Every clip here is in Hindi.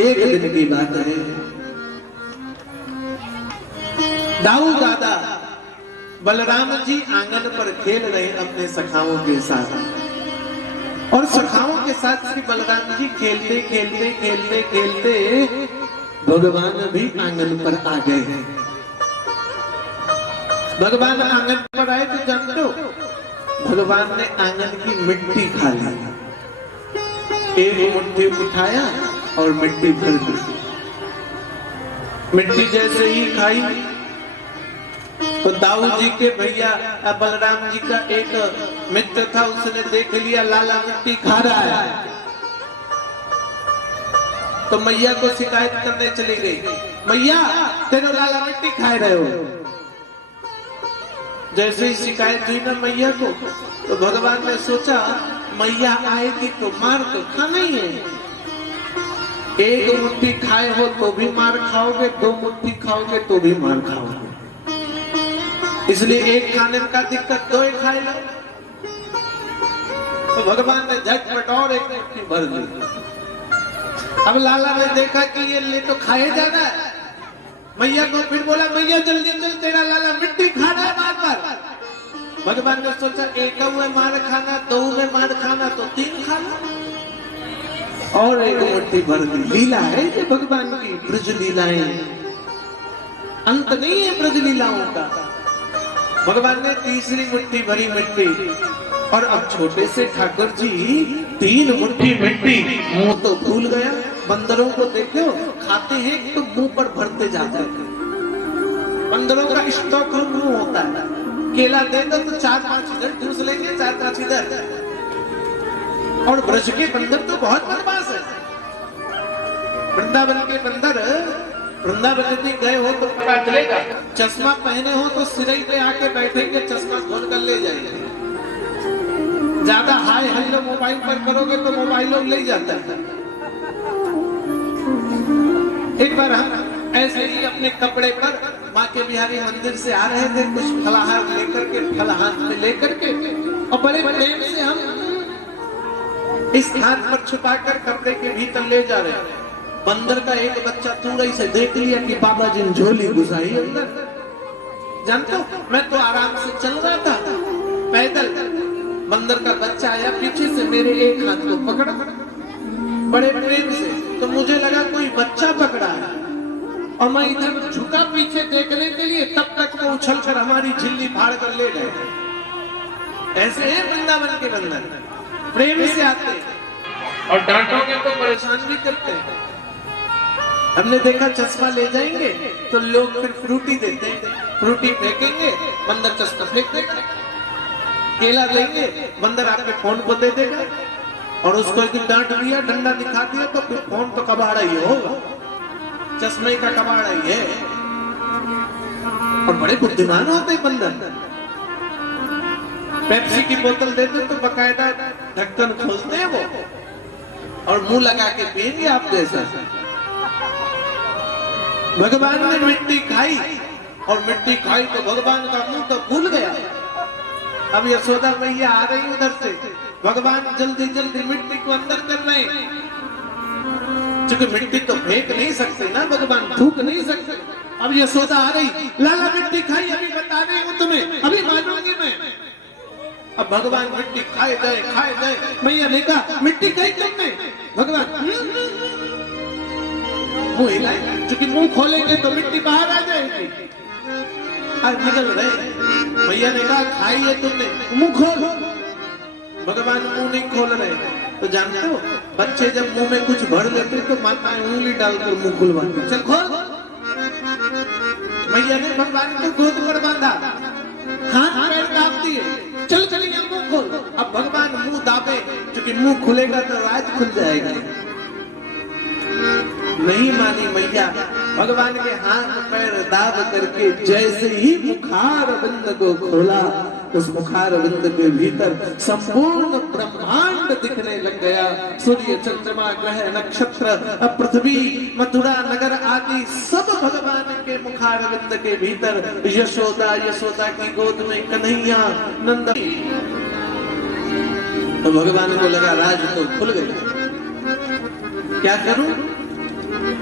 एक दिन की बात है, दाऊ दादा बलराम जी आंगन पर खेल रहे अपने सखाओं के साथ, और सखाओं के साथ श्री बलराम जी खेलते खेलते खेलते खेलते भगवान भी आंगन पर आ गए। भगवान आंगन पर आए तो जानते हो, भगवान ने आंगन की मिट्टी खा ली। एक मुट्ठी उठाया और मिट्टी भर दी। मिट्टी जैसे ही खाई तो दाऊ जी के भैया बलराम जी का एक मित्र था, उसने देख लिया लाला मिट्टी खा रहा है, तो मैया को शिकायत करने चली गई। मैया तेरे लाला मिट्टी खा रहे हो। जैसे ही शिकायत हुई ना मैया को, तो भगवान ने सोचा मैया आएगी तो मार तो खाना ही है। एक मुट्ठी खाए हो तो भी मार खाओगे, दो मुट्ठी खाओगे तो भी मार खाओगे, इसलिए एक खाने का दिक्कत, दो ही खाए लो। तो भगवान ने झटपट और एक मुट्ठी भर दी। अब लाला ने देखा कि ये ले तो खाए जाना है, मैया को फिर बोला मैया जल्दी चल, तेरा लाला मिट्टी खा रहा है बार बार। भगवान ने सोचा एक में मार खाना, दो में मार खाना, तो तीन खाना, और एक मुट्ठी भर दी। लीला है ये भगवान की, ब्रज लीलाएं, अंत नहीं है ब्रज लीलाओं का। भगवान ने तीसरी मुट्ठी भरी मिट्टी, और अब छोटे से ठाकुर जी तीन मुट्ठी मिट्टी, मुंह तो फूल गया। बंदरों को देखो, खाते हैं तो मुंह पर भरते जाते हैं। बंदरों का स्टॉक मुंह होता है, केला दे दो तो 4-5 इधर ठूस लेंगे, 4-5 इधर। और ब्रज के बंदर तो बहुत बदमाश है। वृंदावन के बंदर वृंदावन में गए हो तो पता चलेगा, चश्मा पहने हो तो सिरई पे आके बैठेंगे, चश्मा खोल कर ले जाएंगे। ज्यादा हाय हेलो मोबाइल पर करोगे तो मोबाइल ले जाता है। एक बार हम ऐसे ही अपने कपड़े पर माँ के बिहारी मंदिर से आ रहे थे, कुछ फलाहार लेकर के, फल हाथ में लेकर के, और बड़े प्रेम से हम इस हाथ पर छुपाकर कपड़े के भीतर ले जा रहे हैं। बंदर का एक बच्चा थोड़ा से देख लिया कि बाबा जी ने झोली घुसाई अंदर। जानते हो, मैं तो आराम से चल रहा था पैदल, बंदर का बच्चा आया पीछे से, मेरे एक हाथ को पकड़ा बड़े प्रेम से, तो मुझे लगा कोई बच्चा पकड़ा है, और मैं इधर झुका पीछे देखने के लिए, तब तक वो उछल कर हमारी झिल्ली फाड़ कर ले गए। ऐसे है वृंदावन के बंदर, प्रेम से आते हैं और डांटोगे तो परेशान भी करते हैं। हमने देखा चश्मा ले जाएंगे तो लोग फिर फ्रूटी देते हैं, फ्रूटी फेंकेंगे, बंदर चश्मा फेंक देगा। केला लेंगे, बंदर आपके फोन को दे देगा, और उसको एक डांट दिया, डंडा दिखा दिया, तो फिर फोन तो कबाड़ा ही होगा, चश्मे का कबाड़ा ही है। और बड़े बुद्धिमान होते हैं बंदर। पेप्सी की बोतल देते तो बकायदा ढक्कन खोलते हैं वो, और मुंह लगा के पिएंगे आप जैसा। भगवान ने मिट्टी खाई, और मिट्टी खाई तो भगवान का मुंह तो भूल गया। अब यशोदा मैया आ रही उधर से, भगवान जल्दी जल्दी मिट्टी को अंदर कर रहे हैं, क्योंकि मिट्टी तो फेंक नहीं सकते ना भगवान, थूक नहीं सकते। अब यशोदा आ रही, लाला मिट्टी खाई, अभी बता रही हूं तुम्हें, अभी मानूंगी मैं। अब भगवान मिट्टी खाए जाए, मैया ने कहा मिट्टी खाई तुमने? भगवान मुंह हिलाए, क्योंकि मुंह खोलेंगे तो मिट्टी बाहर आ जाएगी, और निकल रहे। मैया ने कहा खाई है तुमने, मुंह खोल। भगवान मुंह नहीं खोल रहे। तो जानते हो, बच्चे जब मुंह में कुछ भर लेते तो माताएं उंगली डालकर मुंह खुलवाते, चल खोल। मैया ने भगवान को गोद पर बांधा, हाथ पैर दाब दिए, चल चलिए मुंह खोल। अब भगवान मुंह दाबे, क्योंकि मुंह खुलेगा तो रात खुल जाएगा। नहीं मानी मैया, भगवान के हाथ पैर दाब करके जैसे ही मुखार बिंद को खोला, उस मुखार बिंद के भीतर संपूर्ण ब्रह्मांड दिखने लग गया। सूर्य, चंद्रमा, ग्रह, नक्षत्र, पृथ्वी, मथुरा नगर आदि सब भगवान के मुखार बिंद के भीतर। यशोदा, यशोदा की गोद में कन्हैया, नंद। तो भगवान को लगा राज तो खुल गया, क्या करूं?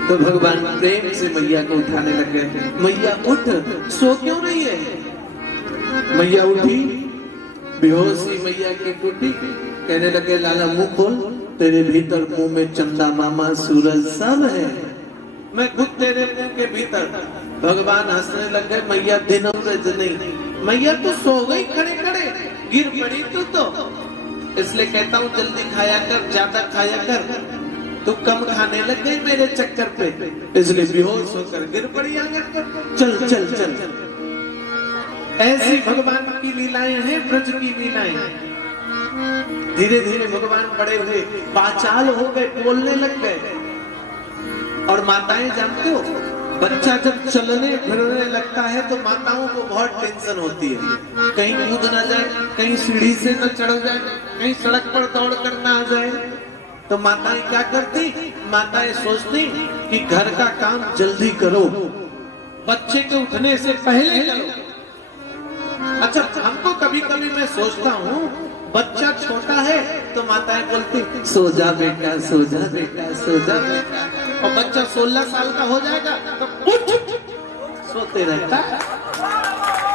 तो भगवान प्रेम से मैया को उठाने लग गए। मैया उठ, सो क्यों रही है? मैया उठी, बेहोशी मैया की टूटी, कहने लगे लाला मुंह खोल, तेरे भीतर मुंह में चंदा मामा सूरज सब है, मैं खुद तेरे मुंह के भीतर। भगवान हंसने लग गए। मैया दिनों नहीं, मैया तो सो गई खड़े खड़े, गिर पड़ी तो इसलिए कहता हूँ जल्दी खाया कर, ज्यादा खाया कर, तू कम खाने लग गई मेरे चक्कर पे, इसलिए बेहोश होकर गिर पड़ी आकर। चल चल चल, ऐसी भगवान की लीलाएं हैं, ब्रज की लीलाएं। धीरे धीरे भगवान बड़े हुए, पाचाल हो गए, बोलने लग गए। और माताएं जानते हो, बच्चा जब चलने फिरने लगता है तो माताओं को बहुत टेंशन होती है, कहीं कूद ना जाए, कहीं सीढ़ी से न चढ़ जाए, कहीं सड़क पर दौड़ कर ना आ जाए। तो माताएं क्या करती? माताएं सोचती कि घर का काम जल्दी करो, बच्चे के उठने से पहले करो। अच्छा, हमको कभी कभी मैं सोचता हूँ, बच्चा छोटा है तो माताएं बोलती सो जा बेटा, सो जा बेटा, सो जा बेटा, और बच्चा 16 साल का हो जाएगा तो उठ सोते रहता है।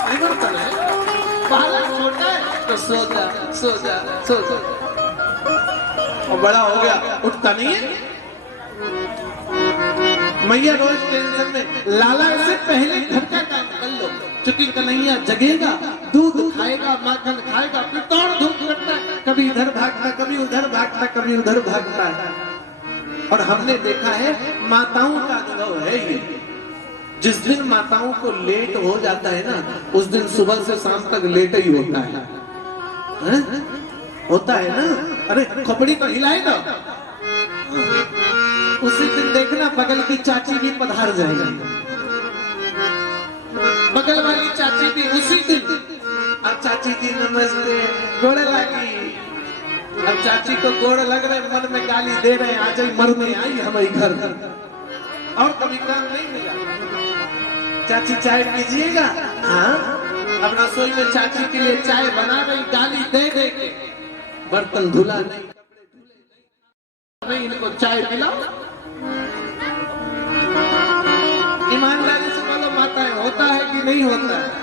परिवर्तन है, बालक छोटा है तो सो जा सो जा सो जा, और बड़ा हो गया उठता नहीं है। मैया रोज टेंशन में, लाला से पहले घर का काम कर लो, क्योंकि कन्हैया जगेगा, दूध खाएगा, माखन खाएगा, फिर दौड़ धूप करता है, कभी इधर भागता, कभी उधर भागता, कभी उधर भागता है। और हमने देखा है, माताओं का अनुभव है ये, जिस दिन माताओं को लेट हो जाता है ना, उस दिन सुबह से शाम तक लेट ही होता है, होता है ना। अरे खोपड़ी तो हिलाएगा, उसी दिन देखना बगल की चाची भी पधार जाएगी, बगल वाली चाची भी उसी दिन। अब चाची जी नमस्ते, गोड़ लगी। अब चाची को गोड़ लग रहे, मन में गाली दे रहे, आज ही मरने आई हमारे घर, और कभी काम नहीं मिला। चाची चाय पीजिएगा? हाँ। अब रसोई में चाची के लिए चाय बना रही, गाली दे दे के, बर्तन धुला नहीं, नहीं, इनको चाय पिलाओ। ईमानदारी से बोलो माताएं, होता है कि नहीं होता है?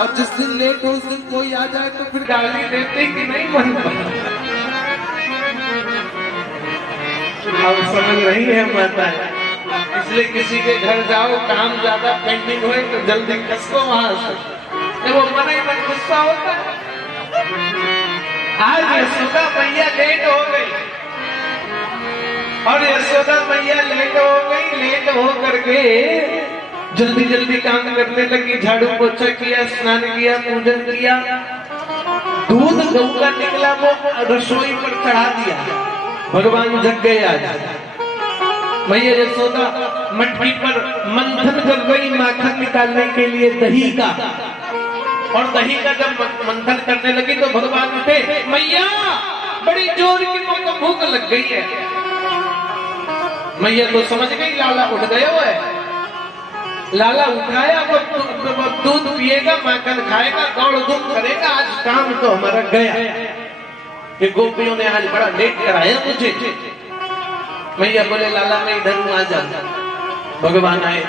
और जिस दिन लेट हो उस दिन कोई आ जाए तो फिर गाली देते कि नहीं बनता। अब समझ रही है माताएं, इसलिए किसी के घर जाओ, काम ज्यादा पेंडिंग हुए तो जल्दी कसको वहां से, वो मन ही मन गुस्सा होता है। आज यशोदा मैया लेट हो गई, और यशोदा मैया लेट हो गई, लेट हो करके जल्दी जल्दी काम करने लगी, झाड़ू पोछा किया, स्नान किया, पूजन किया, दूध गऊ का निकला वो रसोई पर चढ़ा दिया। भगवान जग गए आज। मैया यशोदा मटकी पर मंथन कर गई माखन निकालने के लिए दही का, और दही का जब मंथन करने लगी तो भगवान उठे, मैया बड़ी जोर की मुझको भूख लग गई है। मैया तो समझ गई लाला उठ गया हुआ है, लाला उठाया, वो दूध पिएगा, माखन खाएगा, दौड़ धूप करेगा, आज काम तो हमारा गया। ये गोपियों ने आज बड़ा लेट कराया मुझे। मैया बोले लाला मैं इधर हूँ, आ जा। भगवान आए,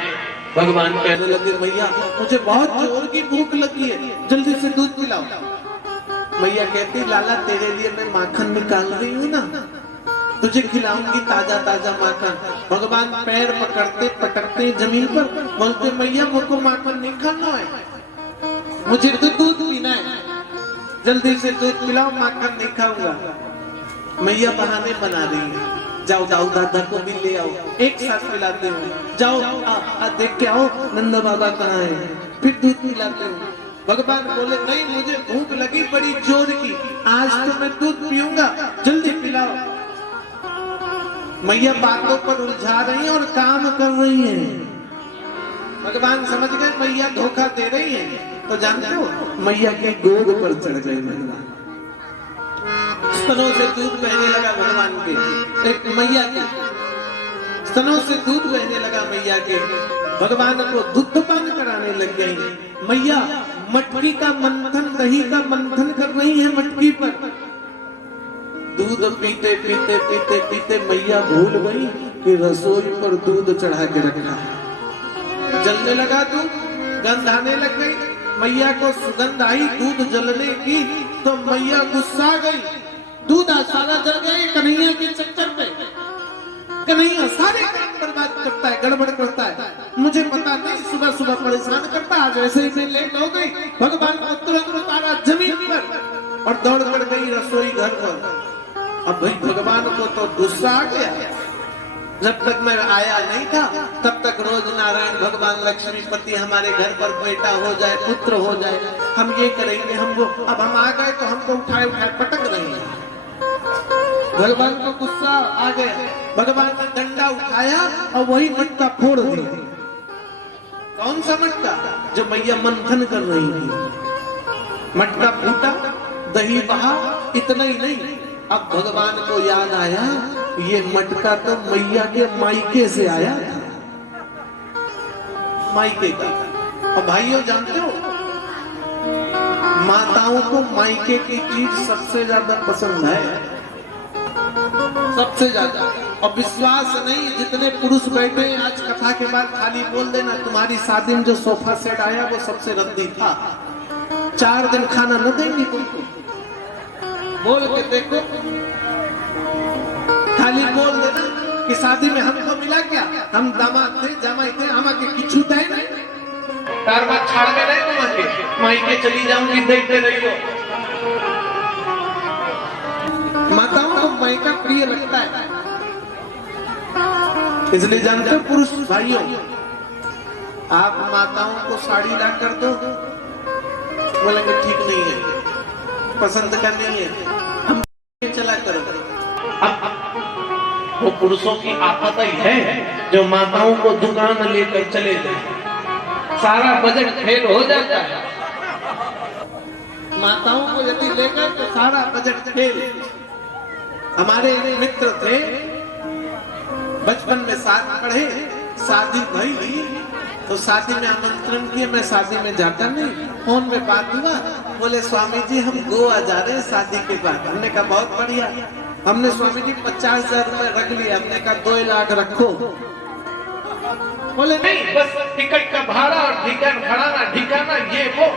भगवान कहने लगे मैया मुझे बहुत जोर की भूख लगी है, जल्दी से दूध पिलाओ। मैया कहती लाला तेरे लिए मैं माखन निकाल रही हूँ ना, तुझे खिलाऊंगी ताजा ताजा माखन। भगवान पैर पकड़ते पटकते जमीन पर, बोलते मैया मुझको माखन नहीं खाना है, मुझे तो दूध पीना है, जल्दी से दूध पिलाओ, माखन नहीं खाऊंगा। मैया बहाने बना रही है, जाओ जाओ दादा को भी ले आओ, एक साथ पिलाते हो, जाओ देख के आओ नंदा बाबा कहाँ है, फिर दूध पिलाते हो। भगवान बोले नहीं मुझे भूख लगी बड़ी जोर की, आज तो मैं दूध पीऊंगा, जल्दी पिलाओ। मैया बातों पर उलझा रही है और काम कर रही है। भगवान समझ गए मैया धोखा दे रही है, तो जानते हो मैया की गोद पर चढ़ गए भगवान, स्तनों से दूध बहने लगा भगवान के, एक मैया के स्तनों से दूध बहने लगा मैया के। भगवान को दुग्धपान कराने लग गई। मैया मटकी का मंथन, दही का मंथन कर रही है मटकी पर। दूध पीते पीते पीते पीते मैया भूल गई कि रसोई पर दूध चढ़ा के रखा है। जलने लगा दूध, गंध आने लग गई, मैया को सुगंध आई दूध जलने की, तो मैया गुस्सा गई, दूध सारा जल गया कन्हैया के चक्कर पे। कन्हैया सारे काम बर्बाद करता है, गड़बड़ करता है, मुझे पता नहीं, सुबह सुबह परेशान करता, आज ऐसे ही मैं लेट हो गई। भगवान को तुरंत उतारा जमीन पर और दौड़ कर गई रसोई घर पर। अब भाई भगवान को तो गुस्सा आ गया, जब तक मैं आया नहीं था तब तक रोज नारायण भगवान लक्ष्मीपति हमारे घर पर बेटा हो जाए, पुत्र हो जाए, हम ये करेंगे, हम वो। अब हम आ गए तो हमको उठाए उठाए पटक रहे हैं। भगवान को गुस्सा आ गया, भगवान ने डंडा उठाया और वही मटका फोड़ दिया। कौन सा मटका? जो मैया मंथन कर रही थी। मटका फूटा, दही बहा, इतना ही नहीं, अब भगवान को याद आया ये मटका तो मैया के मायके से आया था, मायके का। और भाइयों जानते हो माताओं को मायके की चीज सबसे ज्यादा पसंद है, सबसे ज्यादा। और विश्वास नहीं, जितने पुरुष बैठे हैं आज कथा के बाद खाली बोल देना तुम्हारी शादी में जो सोफा सेट आया वो सबसे रद्दी था, 4 दिन खाना न देंगे तुमको। बोल के देखो, खाली बोल देना कि शादी में हमको मिला क्या, हम दामाद थे, जमाई थे, हम के किचू थे नहीं, तार बात छाड़ के नहीं तुम्हारे मायके चली जाऊंगी, देखते रहियो। माताओं को मायका प्रिय लगता है, इसलिए जानते हो पुरुष भाइयों, आप माताओं को साड़ी ला कर दो, बोलेंगे ठीक नहीं है, पसंद का नहीं है, हम चला करो। वो पुरुषों की आफत ही है जो माताओं को दुकान लेकर चले जाए, सारा बजट फेल हो जाता है। माताओं को यदि लेकर तो सारा बजट फेल। हमारे मित्र थे, बचपन में साथ पढ़े, शादी भई तो शादी में आमंत्रण किए, मैं शादी में जाता नहीं, फोन में बात हुआ, बोले स्वामी जी हम गोवा जा रहे हैं शादी के बाद। हमने कहा बहुत बढ़िया, हमने स्वामी जी 50,000 रुपए रख लिया, हमने कहा 2 लाख रखो। बोले नहीं, बस टिकट का भाड़ा और ठिकाना ये वो।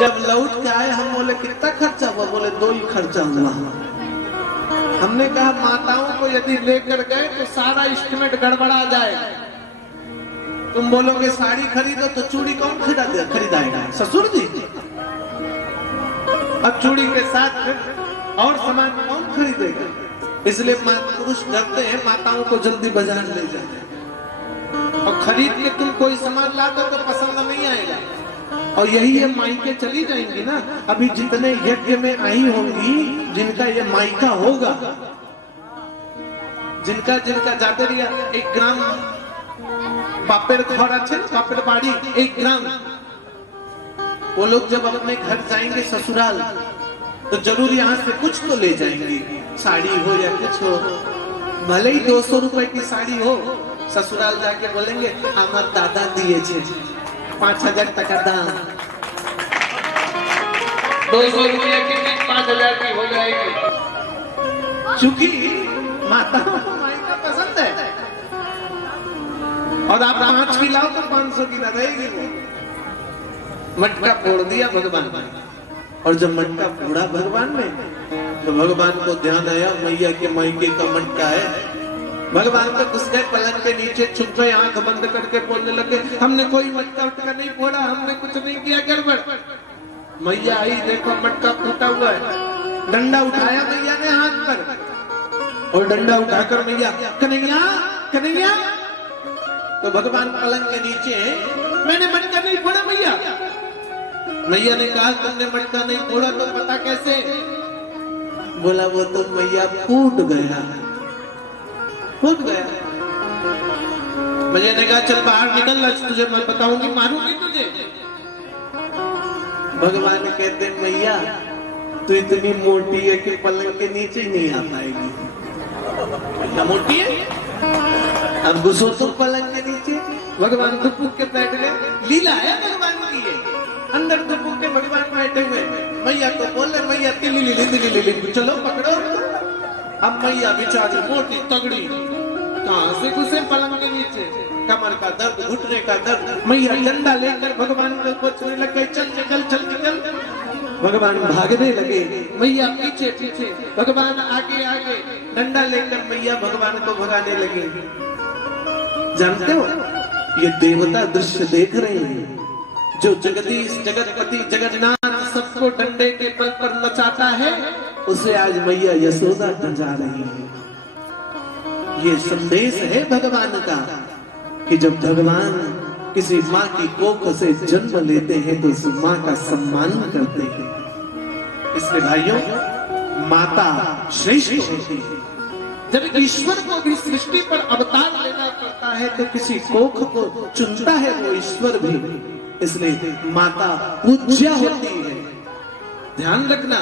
जब लौट के आए हम बोले कितना खर्चा हुआ, बोले 2 ही खर्चा हुआ। हमने कहा माताओं को यदि लेकर गए तो सारा एस्टिमेट गड़बड़ा जाएगा। तुम बोलोगे साड़ी खरीदो तो चूड़ी कौन खरीदाएगा? ससुर जी। अब चूड़ी के साथ और सामान कौन खरीदेगा? इसलिए पुरुष डरते हैं माताओं को जल्दी बाजार ले जाए, और खरीद के तुम कोई सामान ला दो तो पसंद नहीं आएगा। और यही ये मायके चली जाएंगी ना, अभी जितने यज्ञ में आई होंगी जिनका ये मायका होगा, जिनका जाते रिया 1 ग्राम बापेर खोरा छे, बापेर बाड़ी 1 ग्राम, वो लोग जब अपने घर जाएंगे ससुराल तो जरूर यहाँ से कुछ तो ले जाएंगे, साड़ी हो या कुछ हो, भले ही 200 रुपए की साड़ी हो, ससुराल जाके बोलेंगे हमार दादा दिए 5,000 टका दाम, 200 रुपया की 5,000 की हो जाएगी। चूंकि माताओं को मायका पसंद है, और आप 5 की लाओ तो 500 की रहेगी वो। मटका फोड़ दिया भगवान ने, और जब मटका फोड़ा भगवान ने तो भगवान को ध्यान आया मैया के मायके का मटका है। भगवान तो घुस गए पलंग के नीचे, छुप गए, आंख बंद करके बोलने लगे हमने कोई मटका उटका नहीं फोड़ा, हमने कुछ नहीं किया गड़बड़। मैया आई, देखो मटका फूटा हुआ है। डंडा उठाया मैया ने हाथ पर, और डंडा उठाकर मैया कन्हैया कन्हैया, तो भगवान पलंग के नीचे, मैंने मटका नहीं फोड़ा मैया। मैया ने कहा तुमने मटका नहीं फोड़ा तो पता कैसे? बोला वो तो मैया फूट गया। मैया ने कहा चल बाहर निकल, तुझे मैं बताऊंगी, मारूंगी तुझे। भगवान कहते मैया तू इतनी मोटी है कि पलंग के नीचे ही नहीं आ पाएगी। क्या मोटी है? अब घुसो तुम पलंग के नीचे। भगवान दुपुक के बैठ गए, लीला है भगवान की है। अंदर दुपुक के भगवान बैठे हुए, मैया को बोले मैया तिली चलो पकड़ो। अब मैया बेचारी मोटी तगड़ी कहां से घुसे पलंग के नीचे, कमर का दर्द, घुटने का दर्द। मैया डंडा लेकर भगवान को पूछने लगे, चल चल चल चल। भगवान भागने लगे, मैया पीछे पीछे, भगवान आगे आगे, डंडा लेकर मैया भगवान को भगाने लगे। जानते हो, ये देवता दृश्य देख रहे हैं, जो जगदीश जगतपति जगन्नाथ सबको डंडे के बल पर नचाता है, उसे आज मैया यशोदा नचा रही है। ये संदेश है भगवान का कि जब भगवान किसी माँ की कोख से जन्म लेते हैं तो उस माँ का सम्मान करते हैं। इसलिए भाइयों, माता श्रेष्ठ होती है। जब ईश्वर को भी सृष्टि पर अवतार लेना पड़ता है तो किसी कोख को चुनता है वो ईश्वर भी, इसलिए माता पूज्य होती है। ध्यान रखना,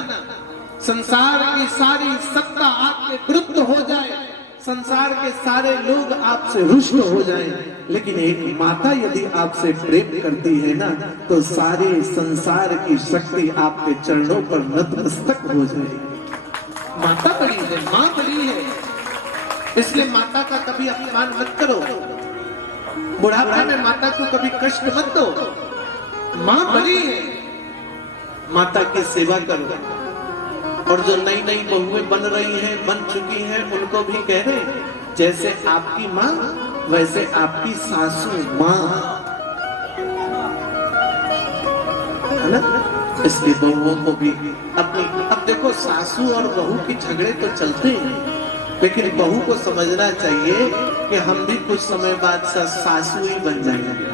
संसार की सारी सत्ता आपके विरुद्ध हो जाए, संसार के सारे लोग आपसे रुष्ट हो जाएं, लेकिन एक माता यदि आपसे प्रेम करती है ना, तो सारे संसार की शक्ति आपके चरणों पर नतमस्तक हो जाएगी। माता बड़ी है, माँ बड़ी है, इसलिए माता का कभी अपमान मत करो। बुढ़ापे में माता को कभी कष्ट मत दो। माँ बड़ी है, माता की सेवा करो। और जो नई नई बहुएं बन रही हैं, बन चुकी हैं, उनको भी कह रहे हैं, जैसे आपकी माँ वैसे आपकी सासू माँ, है ना। इसलिए बहुओं को भी अपनी, अब देखो सासू और बहू के झगड़े तो चलते हैं, लेकिन बहू को समझना चाहिए कि हम भी कुछ समय बाद सासू ही बन जाएंगे।